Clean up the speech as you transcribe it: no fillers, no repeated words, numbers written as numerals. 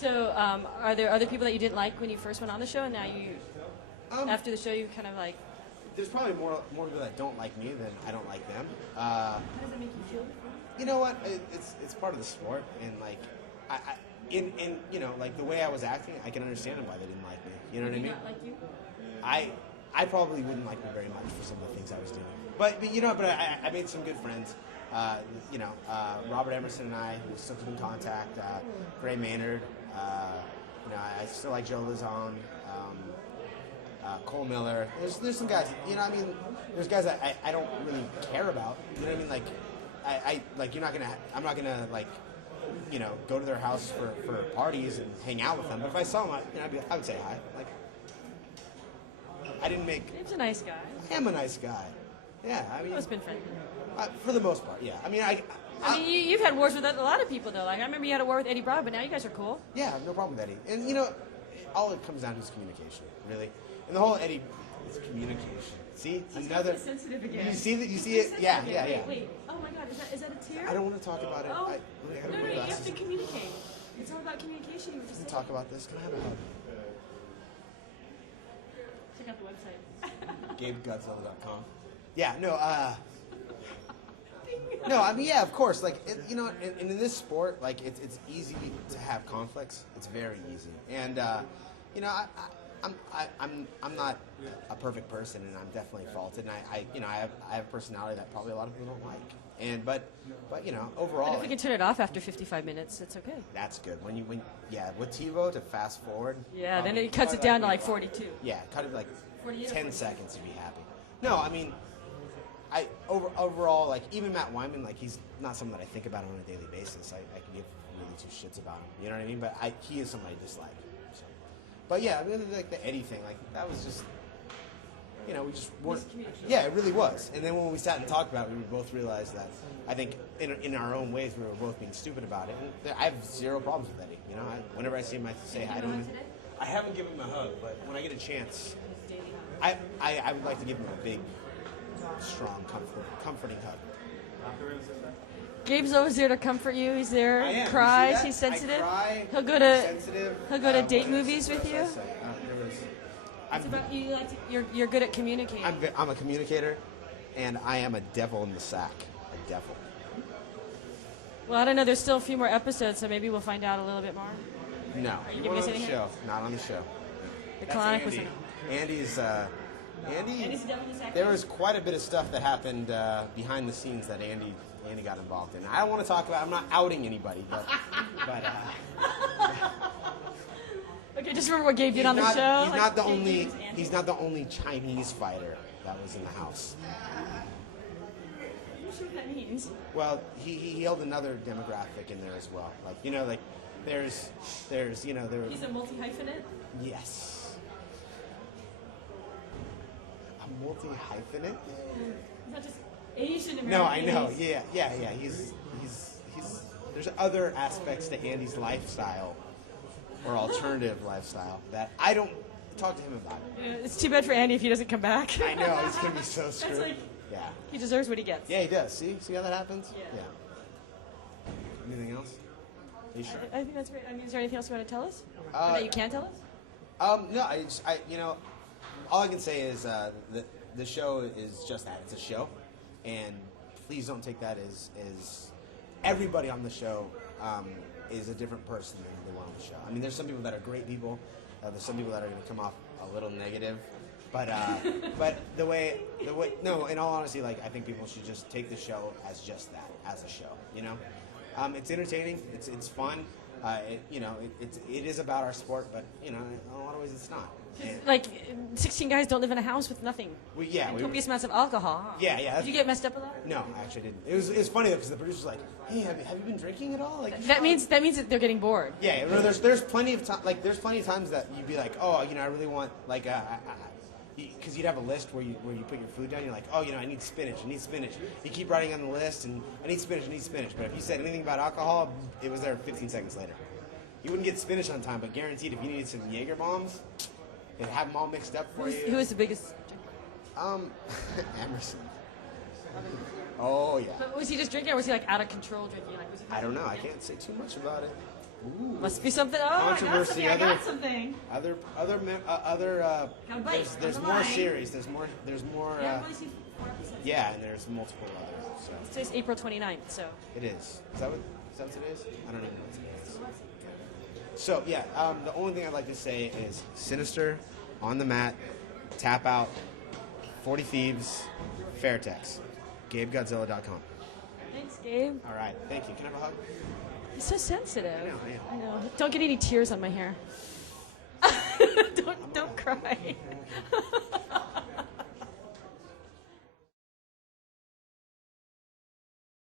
So, are there other people that you didn't like when you first went on the show, and now you, after the show, you kind of like? There's probably more people that don't like me than I don't like them. How does that make you feel? You know what? It's part of the sport, and like, in you know, like the way I was acting, I can understand why they didn't like me. You know what I mean? Not like you? I probably wouldn't like me very much for some of the things I was doing. But you know, I made some good friends. You know, Robert Emerson and I, we still keep in contact. Gray Maynard. You know, I still like Joe Lozon. Cole Miller. There's some guys. You know, I mean, there's guys that I don't really care about. You know what I mean? Like, I like I'm not gonna like, you know, go to their house for parties and hang out with them. But if I saw them, you know, I would say hi. Like, I didn't make. He's a nice guy. I am a nice guy. Yeah, I mean. It's been friendly. For the most part, yeah. I mean, I mean, you've had wars with a lot of people, though. Like, I remember you had a war with Eddie Bravo, but now you guys are cool. Yeah, I have no problem with Eddie. And, you know, all it comes down to is communication, really. And the whole Eddie is communication. See? He's another. Sensitive again. You see that? You see it? Yeah. Wait. Oh, my God. Is that a tear? I don't want to talk about it. Oh. I No, you have to communicate. It's all about communication. You were just Can we talk about this? Can I have a hug? Check out the website. GabeGodzilla.com. Yeah, no, I mean, yeah, of course. Like, you know, in this sport, like, it's easy to have conflicts. It's very easy, and you know, I'm not a perfect person, and I'm definitely faulted, and I have a personality that probably a lot of people don't like, and but you know, overall. But if we can turn it off after 55 minutes, it's okay. That's good. When with TiVo to fast forward. Yeah, then it cuts it down to like 42. Yeah, cut it like 10 seconds, you'd be happy. No, I mean. Overall, like, even Matt Wyman, like, he's not someone that I think about on a daily basis. I can give really two shits about him. You know what I mean? But he is someone I dislike. So. But yeah, I mean, like the Eddie thing, like, that was just, you know, we just weren't. Yeah, it really was. And then when we sat and talked about it, we both realized that I think in our own ways we were both being stupid about it. And I have zero problems with Eddie. You know, whenever I see him, I say hi to him. I haven't given him a hug, but when I get a chance, I would like to give him a big, strong, comforting hug. Gabe's always there to comfort you. He's there. I am. Cries. He's sensitive. I cry. He'll go to sensitive. He'll go to date movies with you. It's about you. You're good at communicating. I'm a communicator, and I am a devil in the sack. A devil. Well, I don't know. There's still a few more episodes, so maybe we'll find out a little bit more. No. Are you giving us anything? Show. Not on the show. The Colonic was Andy's. Andy, Andy's there was quite a bit of stuff that happened behind the scenes that Andy got involved in. I don't want to talk about. I'm not outing anybody, but okay, just remember what Gabe did on the show. He's not the only Chinese fighter that was in the house. I'm not sure what that means. Well, he held another demographic in there as well. Like, you know, like there's you know there. He's a multi-hyphenate. Yes. Multi-hyphenate? Is that just Asian American? No, I know. Yeah. He's there's other aspects to Andy's lifestyle or alternative lifestyle that I don't talk to him about. It's too bad for Andy if he doesn't come back. I know, he's gonna be so screwed. Like, yeah. He deserves what he gets. Yeah, he does. See how that happens? Yeah. Anything else? Are you sure? I think that's great. I mean, is there anything else you want to tell us? Or that you can tell us? No, I you know, all I can say is the show is just that. It's a show, and please don't take that as everybody on the show is a different person than the one on the show. I mean, there's some people that are great people. There's some people that are going to come off a little negative, but the way no, in all honesty, like, I think people should just take the show as just that, as a show. You know, it's entertaining. It's fun. It is about our sport, but you know, in a lot of ways, it's not. Like, 16 guys don't live in a house with nothing. Copious amounts of alcohol. Huh? Yeah. Did you get messed up a lot? No, I actually didn't. It was funny though, because the producer's like, "Hey, have you been drinking at all?" Like, that means that they're getting bored. Yeah, there's plenty of time. Like, there's plenty of times that you'd be like, "Oh, you know, I really want like because you'd have a list where you put your food down. You're like, "Oh, you know, I need spinach. You keep writing on the list, and I need spinach. But if you said anything about alcohol, it was there 15 seconds later. You wouldn't get spinach on time, but guaranteed, if you needed some Jaeger bombs, they'd have them all mixed up for you. Who was the biggest drinker? Emerson. Oh yeah. But was he just drinking, or was he like out of control drinking? Like, was he I don't know. I can't say too much about it. Must be something. Oh, Controversy. I got something. Other. There's more series. There's more. Yeah, and there's multiple others. So. Today's April 29th, so. It is. Is that what it is? I don't even know what it is. So yeah, the only thing I'd like to say is Sinister, On the Mat, Tap Out, 40 Thieves, Fairtex, GabeGodzilla.com. Thanks, Gabe. All right, thank you. Can I have a hug? He's so sensitive. I know. Don't get any tears on my hair. Don't cry.